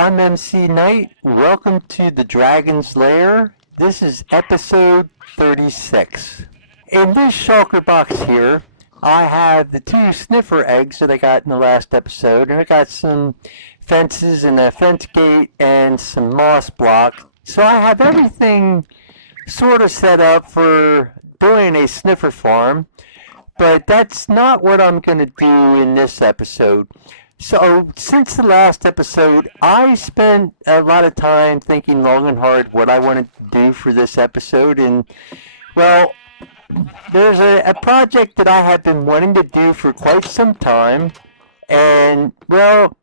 I'm MC Knight. Welcome to the Dragon's Lair. This is episode 36. In this shulker box here, I have the 2 sniffer eggs that I got in the last episode, and I got some fences and a fence gate and some moss block. So I have everything sort of set up for doing a sniffer farm, but that's not what I'm going to do in this episode. So, since the last episode, I spent a lot of time thinking long and hard what I wanted to do for this episode, and, well, there's a project that I have been wanting to do for quite some time, and, well,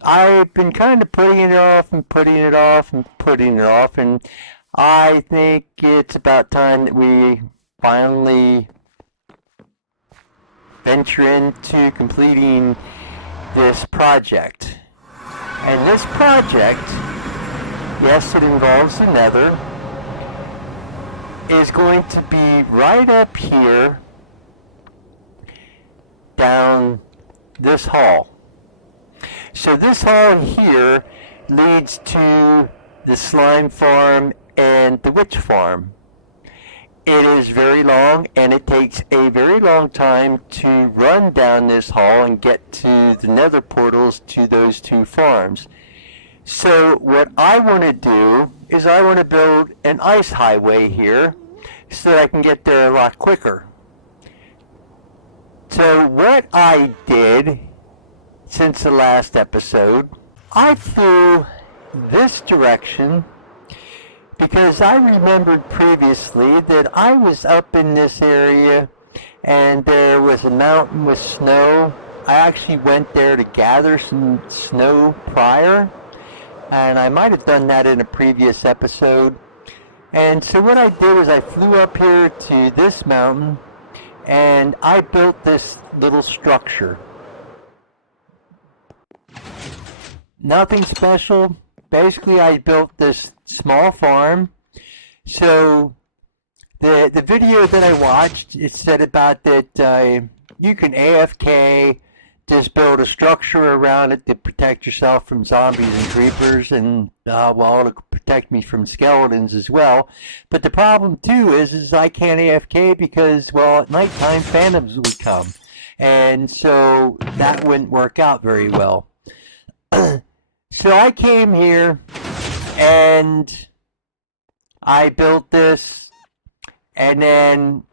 I've been kind of putting it off and putting it off and putting it off, and I think it's about time that we finally venture into completing this project. And this project, yes, it involves the Nether, is going to be right up here down this hall. So this hall here leads to the slime farm and the witch farm. It is very long, and it takes a very long time to run down this hall and get to the nether portals to those 2 farms. So what I want to do is I want to build an ice highway here so that I can get there a lot quicker. So what I did since the last episode, I flew this direction because I remembered previously that I was up in this area and there was a mountain with snow. I actually went there to gather some snow prior, and I might have done that in a previous episode. And so what I did was I flew up here to this mountain and I built this little structure. Nothing special. Basically, I built this small farm. So the video that I watched, it said about that you can AFK, just build a structure around it to protect yourself from zombies and creepers, and well, it'll protect me from skeletons as well. But the problem too is I can't AFK because, well, at nighttime phantoms would come, and so that wouldn't work out very well. So I came here and I built this, and then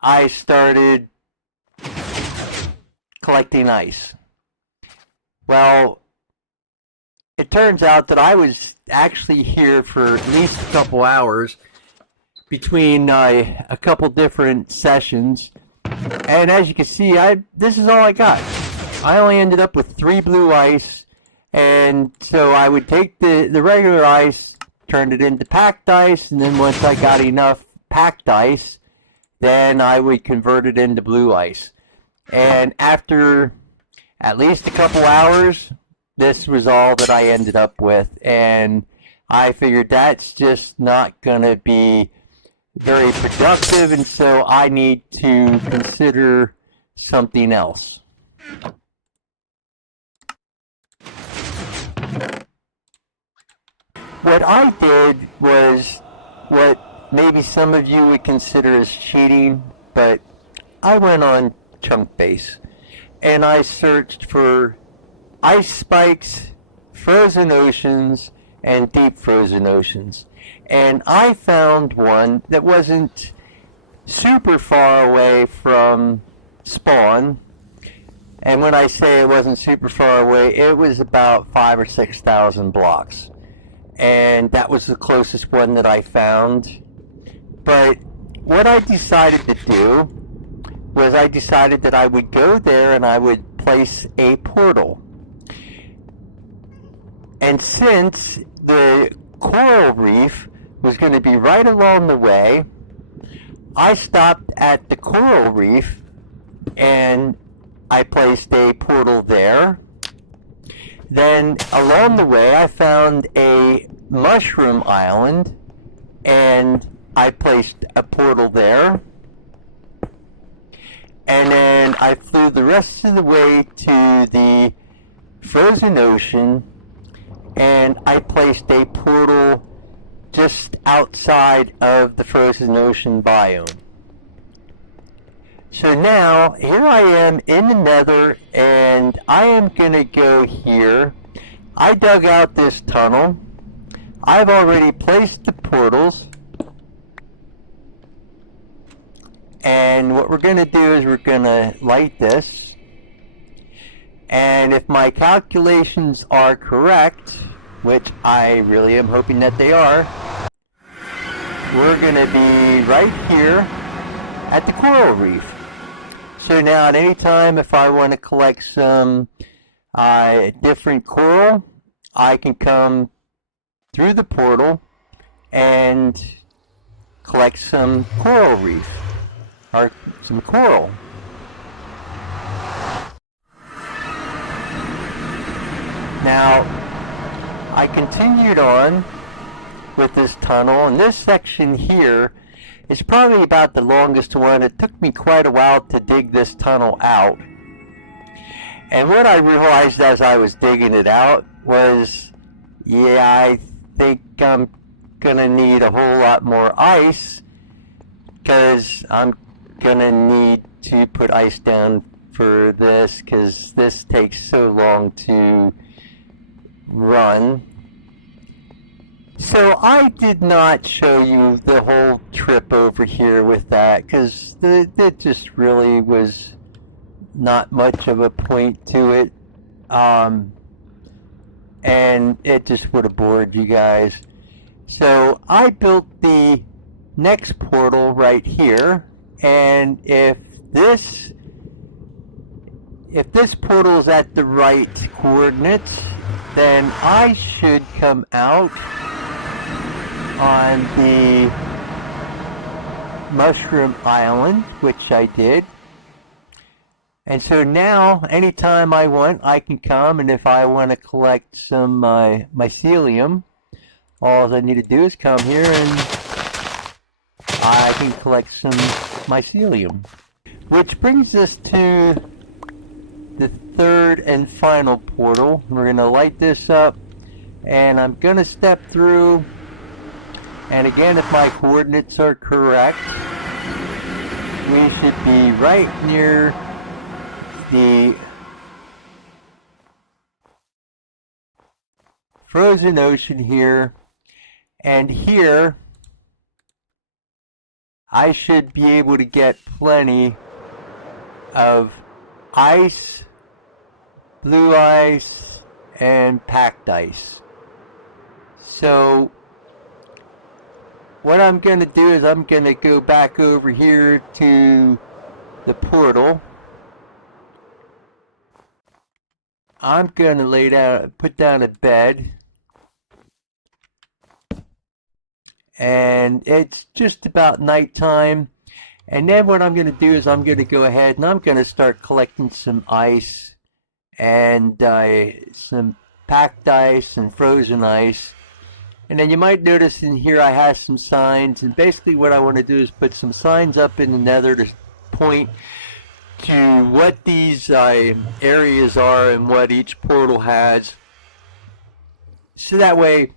I started collecting ice. Well, it turns out that I was actually here for at least a couple hours between a couple different sessions, and as you can see, this is all I got. I only ended up with 3 blue ice. And so I would take the regular ice, turn it into packed ice, and then once I got enough packed ice, then I would convert it into blue ice. And after at least a couple hours, this was all that I ended up with. And I figured that's just not going to be very productive, and so I need to consider something else. What I did was what maybe some of you would consider as cheating, but I went on chunk base and I searched for ice spikes, frozen oceans, and deep frozen oceans. And I found one that wasn't super far away from spawn. And when I say it wasn't super far away, it was about 5,000 or 6,000 blocks. And that was the closest one that I found. But what I decided to do was I decided that I would go there and I would place a portal. And since the coral reef was going to be right along the way, I stopped at the coral reef and I placed a portal there. Then along the way I found a mushroom island and I placed a portal there. And then I flew the rest of the way to the frozen ocean and I placed a portal just outside of the frozen ocean biome. So now, here I am in the Nether, and I am going to go here. I dug out this tunnel. I've already placed the portals. And what we're going to do is we're going to light this. And if my calculations are correct, which I really am hoping that they are, we're going to be right here at the coral reef. So now at any time if I want to collect some different coral, I can come through the portal and collect some coral reef, or some coral. Now, I continued on with this tunnel, and this section here is probably about the longest one. It took me quite a while to dig this tunnel out. And what I realized as I was digging it out was, yeah, I think I'm gonna need a whole lot more ice, because I'm gonna need to put ice down for this, because this takes so long to run. So I did not show you the whole trip over here with that, because it just really was not much of a point to it, and it just would have bored you guys. So I built the next portal right here, and if this portal is at the right coordinates, then I should come out on the Mushroom Island, which I did. And so now, anytime I want, I can come, and if I want to collect some mycelium, all I need to do is come here and I can collect some mycelium. Which brings us to the third and final portal. We're going to light this up, and I'm going to step through. And again, if my coordinates are correct, we should be right near the frozen ocean here. And here, I should be able to get plenty of ice, blue ice, and packed ice. So what I'm going to do is I'm going to go back over here to the portal. I'm going to put down a bed, and it's just about nighttime. And then what I'm going to do is I'm going to go ahead and I'm going to start collecting some ice and some packed ice and frozen ice. And then you might notice in here I have some signs, and basically what I want to do is put some signs up in the Nether to point to what these areas are and what each portal has. So that way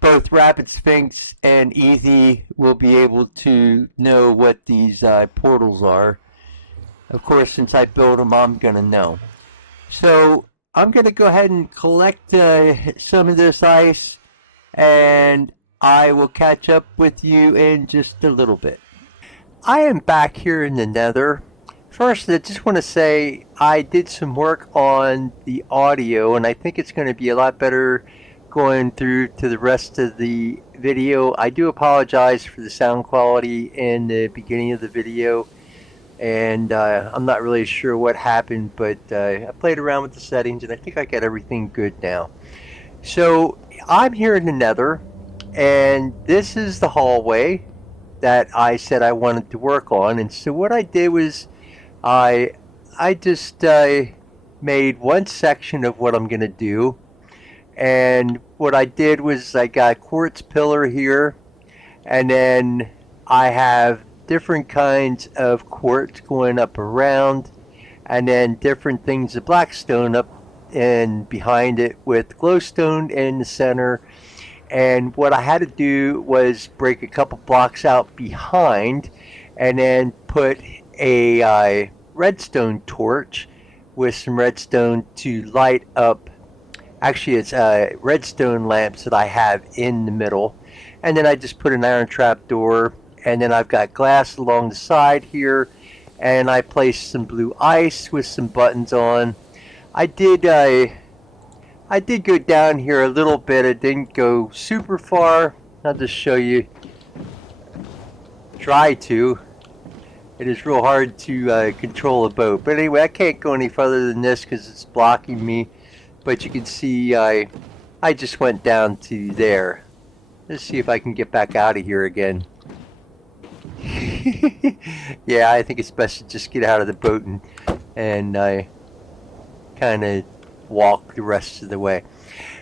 both Rapid Sphinx and Ethy will be able to know what these portals are. Of course, since I built them, I'm going to know. So I'm going to go ahead and collect some of this ice, and I will catch up with you in just a little bit. I am back here in the Nether. First, I just want to say I did some work on the audio, and I think it's going to be a lot better going through to the rest of the video. I do apologize for the sound quality in the beginning of the video, and I'm not really sure what happened, but I played around with the settings and I think I got everything good now. So I'm here in the Nether, and this is the hallway that I said I wanted to work on. And so what I did was I just made one section of what I'm going to do. And what I did was I got a quartz pillar here, and then I have different kinds of quartz going up around, and then different things of blackstone up and behind it with glowstone in the center. And what I had to do was break a couple blocks out behind and then put a redstone torch with some redstone to light up. Actually, it's redstone lamps that I have in the middle. And then I just put an iron trap door. And then I've got glass along the side here. And I placed some blue ice with some buttons on. I did go down here a little bit. I didn't go super far. I'll just show you. Try to. It is real hard to control a boat. But anyway, I can't go any further than this because it's blocking me. But you can see I just went down to there. Let's see if I can get back out of here again. Yeah, I think it's best to just get out of the boat and kind of walk the rest of the way.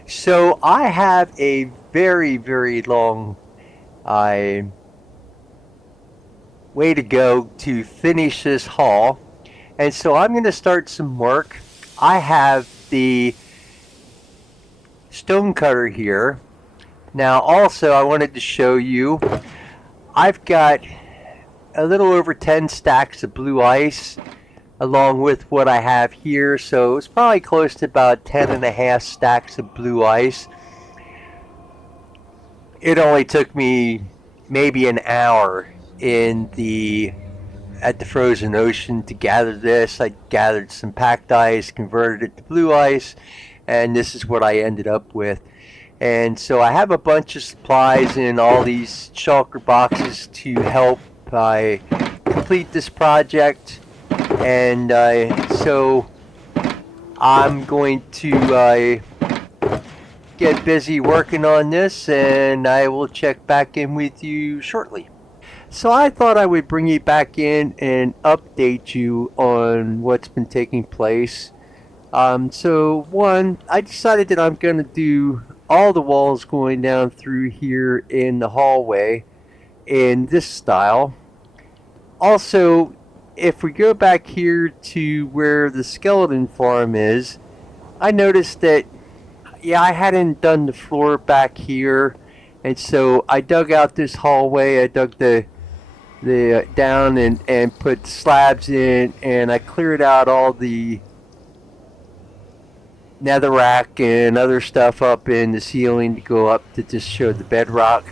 So I have a very, very long way to go to finish this haul. And so I'm going to start some work. I have the stone cutter here. Now also I wanted to show you, I've got a little over 10 stacks of blue ice along with what I have here, so it's probably close to about 10 and a half stacks of blue ice. It only took me maybe an hour at the frozen ocean to gather this. I gathered some packed ice, converted it to blue ice, and this is what I ended up with. And so I have a bunch of supplies in all these shulker boxes to help complete this project. And so I'm going to get busy working on this, and I will check back in with you shortly. So I thought I would bring you back in and update you on what's been taking place. So one, I decided that I'm going to do all the walls going down through here in the hallway in this style. Also, if we go back here to where the skeleton farm is, I noticed that, yeah, I hadn't done the floor back here, and so I dug out this hallway. I dug the down and put slabs in, and I cleared out all the netherrack and other stuff up in the ceiling to go up to just show the bedrock.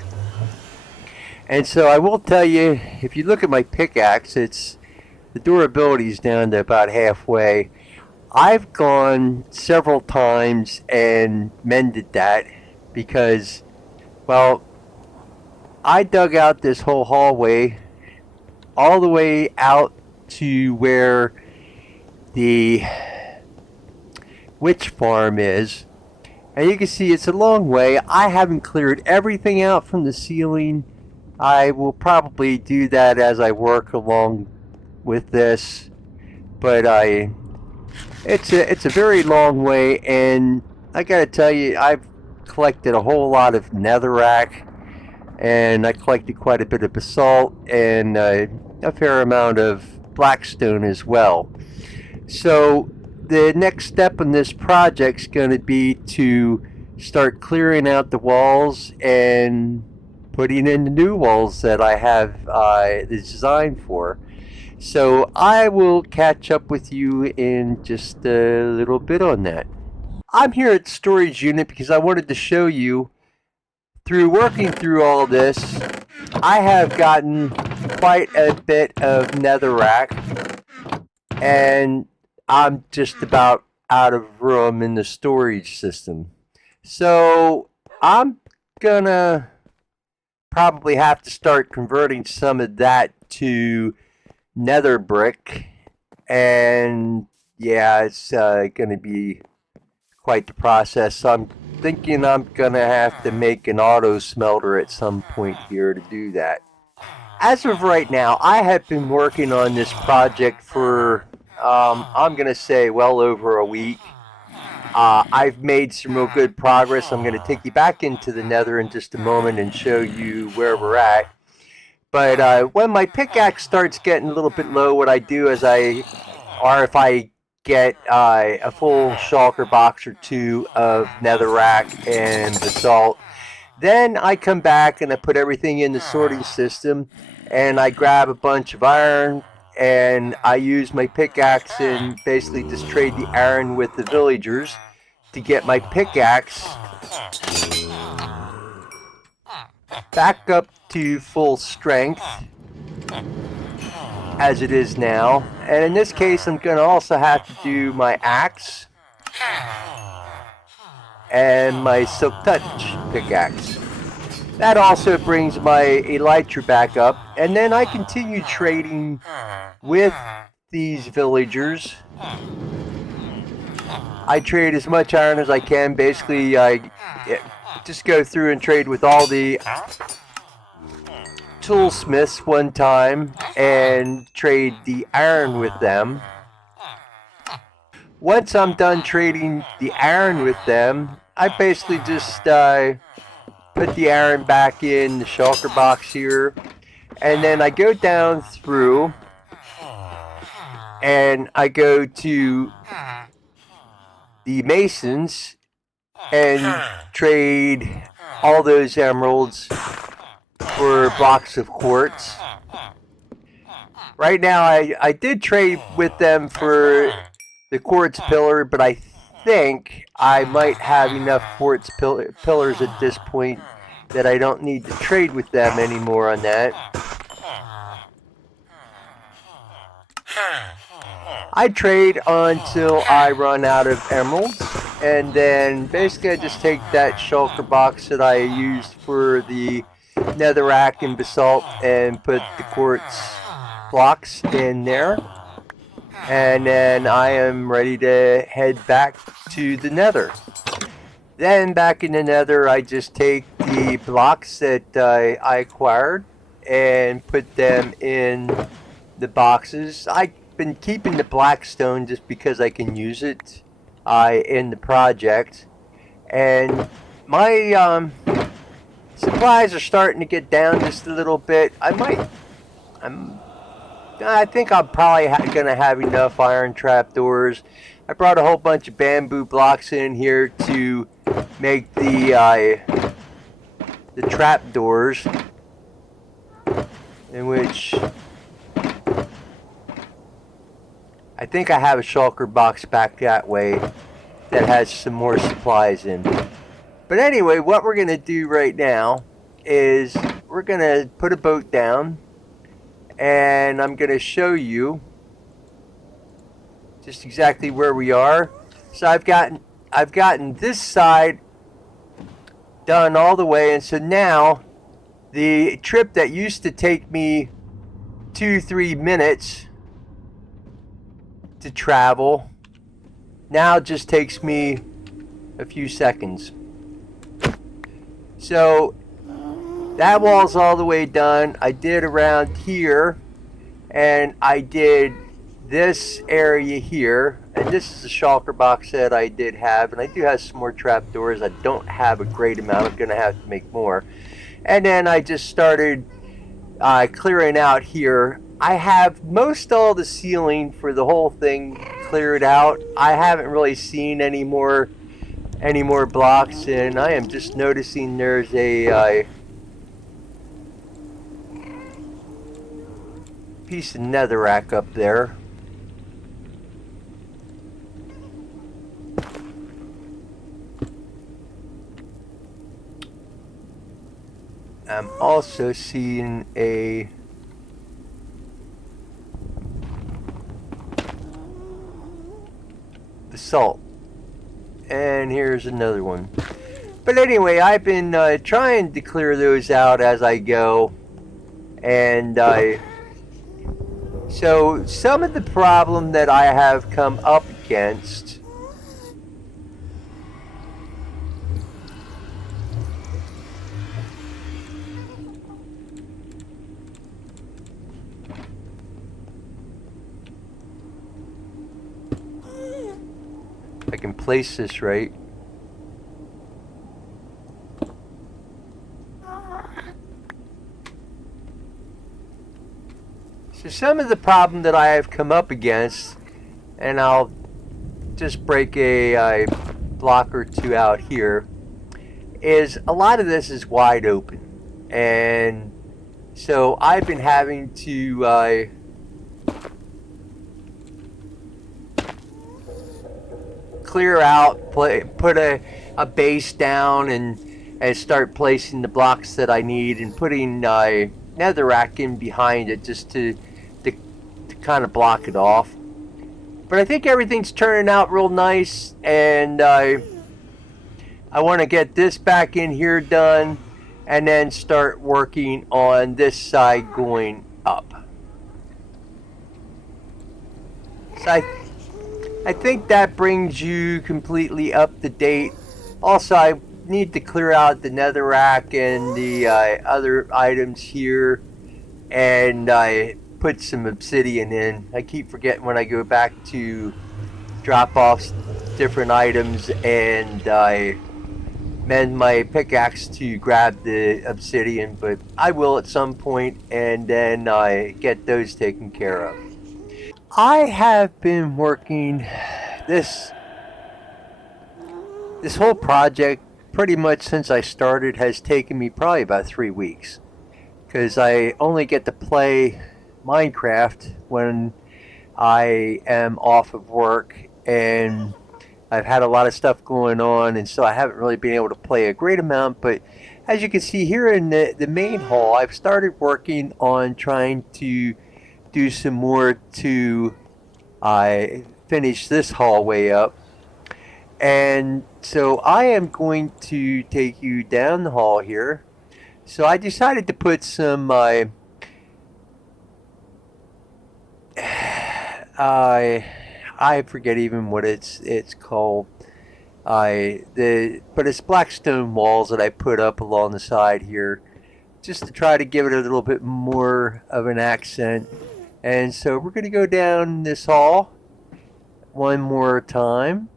And so I will tell you, if you look at my pickaxe, the durability is down to about halfway. I've gone several times and mended that because, well, I dug out this whole hallway all the way out to where the witch farm is. And you can see it's a long way. I haven't cleared everything out from the ceiling. I will probably do that as I work along with this. But it's a very long way, and I gotta tell you, I've collected a whole lot of netherrack, and I collected quite a bit of basalt and a fair amount of blackstone as well. So the next step in this project is going to be to start clearing out the walls and putting in the new walls that I have the design for. So I will catch up with you in just a little bit on that. I'm here at the storage unit because I wanted to show you, through working through all this, I have gotten quite a bit of netherrack, and I'm just about out of room in the storage system. So I'm gonna probably have to start converting some of that to nether brick, and yeah, it's gonna be quite the process. So I'm thinking I'm gonna have to make an auto smelter at some point here to do that. As of right now, I have been working on this project for I'm gonna say well over a week. I've made some real good progress. I'm gonna take you back into the nether in just a moment and show you where we're at. But when my pickaxe starts getting a little bit low, what I do is if I get a full shulker box or two of netherrack and basalt. Then I come back and I put everything in the sorting system, and I grab a bunch of iron, and I use my pickaxe and basically just trade the iron with the villagers to get my pickaxe back up to full strength as it is now. And in this case, I'm going to also have to do my axe and my silk touch pickaxe. That also brings my elytra back up, and then I continue trading with these villagers. I trade as much iron as I can. Basically, I just go through and trade with all the toolsmiths one time and trade the iron with them. Once I'm done trading the iron with them, I basically just put the iron back in the shulker box here, and then I go down through and I go to the masons and trade all those emeralds for blocks of quartz. Right now I did trade with them for the quartz pillar, but I think I might have enough quartz pillars at this point that I don't need to trade with them anymore on that. I trade until I run out of emeralds, and then basically I just take that shulker box that I used for the netherrack and basalt and put the quartz blocks in there. And then I am ready to head back to the nether. Then back in the nether, I just take the blocks that I acquired and put them in the boxes. I've been keeping the blackstone just because I can use it in the project. And my supplies are starting to get down just a little bit. I think I'm probably going to have enough iron trapdoors. I brought a whole bunch of bamboo blocks in here to make the trapdoors, in which I think I have a shulker box back that way that has some more supplies in. But anyway, what we're going to do right now is we're going to put a boat down, and I'm going to show you just exactly where we are. So I've gotten this side done all the way, and so now the trip that used to take me 2-3 minutes to travel now just takes me a few seconds. So that wall's all the way done. I did around here, and I did this area here, and this is the shulker box that I did have, and I do have some more trapdoors. I don't have a great amount. I'm going to have to make more. And then I just started clearing out here. I have most all the ceiling for the whole thing cleared out. I haven't really seen any more blocks, and I am just noticing there's a piece of netherrack up there. I'm also seeing a basalt, and here's another one. But anyway, I've been trying to clear those out as I go, and so some of the problem that I have come up against I can place this right. So some of the problem that I have come up against, and I'll just break a block or two out here, is a lot of this is wide open. And so I've been having to clear out, put a base down, and start placing the blocks that I need, and putting netherrack in behind it just to kind of block it off. But I think everything's turning out real nice, and I want to get this back in here done, and then start working on this side going up. So I think that brings you completely up to date. Also, I need to clear out the netherrack and the other items here, and I put some obsidian in. I keep forgetting when I go back to drop off different items, and I mend my pickaxe to grab the obsidian, but I will at some point, and then I get those taken care of. I have been working this whole project pretty much since I started. Has taken me probably about 3 weeks, because I only get to play Minecraft when I am off of work, and I've had a lot of stuff going on, and so I haven't really been able to play a great amount. But as you can see here in the main hall, I've started working on trying to do some more to finish this hallway up. And so I am going to take you down the hall here. So I decided to put some I forget even what it's called. But it's black stone walls that I put up along the side here, just to try to give it a little bit more of an accent. And so we're going to go down this hall one more time,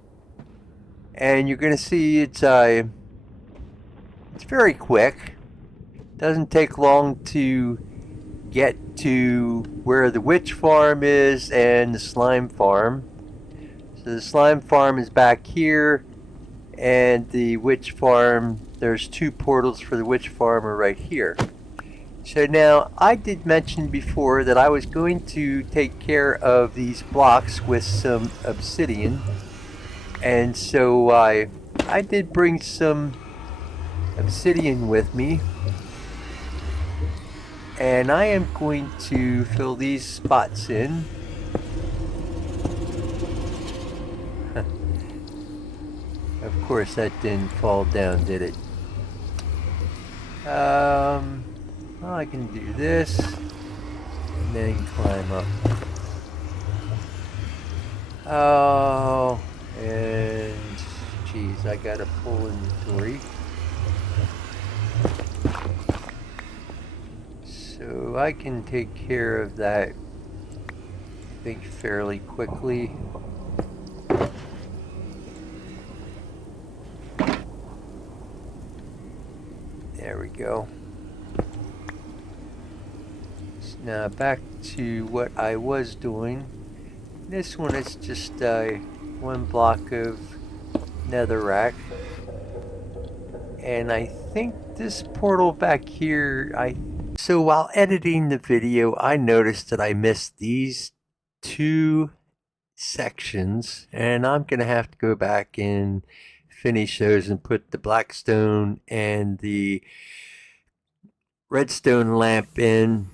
and you're going to see it's very quick. Doesn't take long to get to where the witch farm is and the slime farm. So the slime farm is back here, and the witch farm, there's 2 portals for the witch farm are right here. So now, I did mention before that I was going to take care of these blocks with some obsidian, and so I did bring some obsidian with me, and I am going to fill these spots in. Of course that didn't fall down, did it? Well, I can do this and then climb up. Oh, and geez, I got a full inventory. So I can take care of that, I think, fairly quickly. There we go. Now back to what I was doing. This one is just 1 block of netherrack, and I think this portal back here, so while editing the video, I noticed that I missed these 2 sections, and I'm gonna have to go back and finish those and put the blackstone and the redstone lamp in.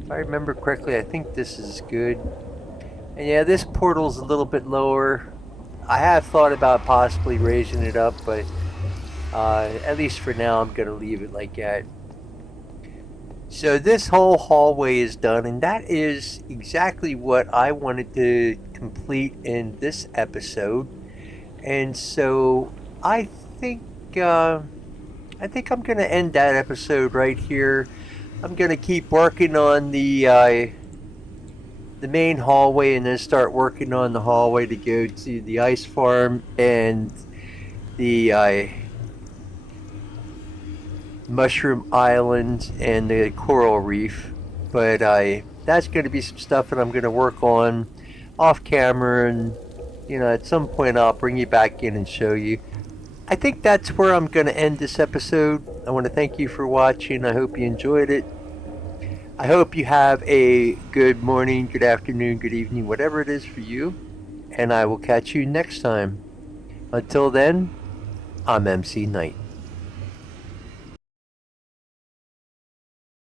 If I remember correctly, I think this is good. And yeah, this portal's a little bit lower. I have thought about possibly raising it up, but at least for now I'm going to leave it like that. So this whole hallway is done, and that is exactly what I wanted to complete in this episode. And so I think I'm going to end that episode right here. I'm going to keep working on the main hallway, and then start working on the hallway to go to the ice farm and the mushroom island and the coral reef. But that's going to be some stuff that I'm going to work on off camera, and At some point I'll bring you back in and show you. I think that's where I'm going to end this episode. I want to thank you for watching. I hope you enjoyed it. I hope you have a good morning, good afternoon, good evening, whatever it is for you. And I will catch you next time. Until then, I'm MC Knight.